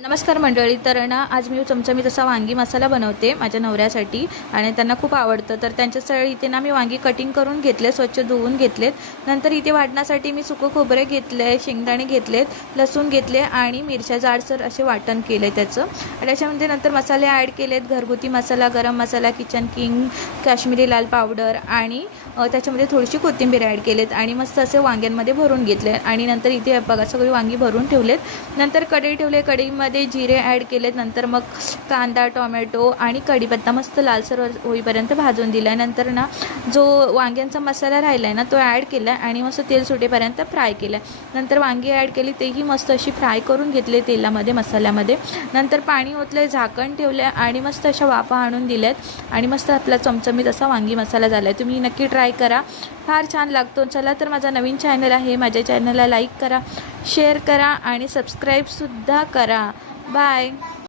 नमस्कार मंडळी. तर ना आज मी चमचमीत असा वांगी मसाला बनवते माझ्या नवऱ्यासाठी आणि त्यांना खूप आवडतं. तर त्यांच्यासाठी इथे ना मी वांगी कटिंग करून घेतले, स्वच्छ धुवून घेतलेत. नंतर इथे वाटण्यासाठी मी सुकं खोबरे घेतले, शेंगदाणे घेतलेत, लसूण घेतले आणि मिरच्या जाडसर असे वाटण केले त्याचं. आणि त्याच्यामध्ये नंतर मसाले ॲड केलेत. घरगुती मसाला, गरम मसाला, किचन किंग, काश्मीरी लाल पावडर आणि त्याच्यामध्ये थोडीशी कोथिंबीर ॲड केलेत आणि मस्त असे वांग्यांमध्ये भरून घेतले. आणि नंतर इथे बघा सगळी वांगी भरून ठेवलेत. नंतर कढई ठेवले, कढईमध्ये जिरे ॲड केलेत. नंतर मग कांदा, टोमॅटो आणि कढीपत्ता मस्त लालसर होईपर्यंत भाजून दिला. नंतर ना जो वांग्यांचा मसाला राहिला आहे ना तो ॲड केला आणि मस्त तेल सुटेपर्यंत फ्राय केला. नंतर वांगी ॲड केली, तेही मस्त अशी फ्राय करून घेतले तेलामध्ये, मसाल्यामध्ये. नंतर पाणी ओतले, झाकण ठेवले आणि मस्त अशा वाफा आणून दिल्यात आणि मस्त आपला चमचमीत असा वांगी मसाला झाला आहे. तुम्ही नक्की ट्राय करा, फार छान लागतो. चला तर माझा नवीन चॅनल आहे, माझ्या चॅनलला लाईक करा, शेअर करा आणि सबस्क्राईबसुद्धा करा. बाय.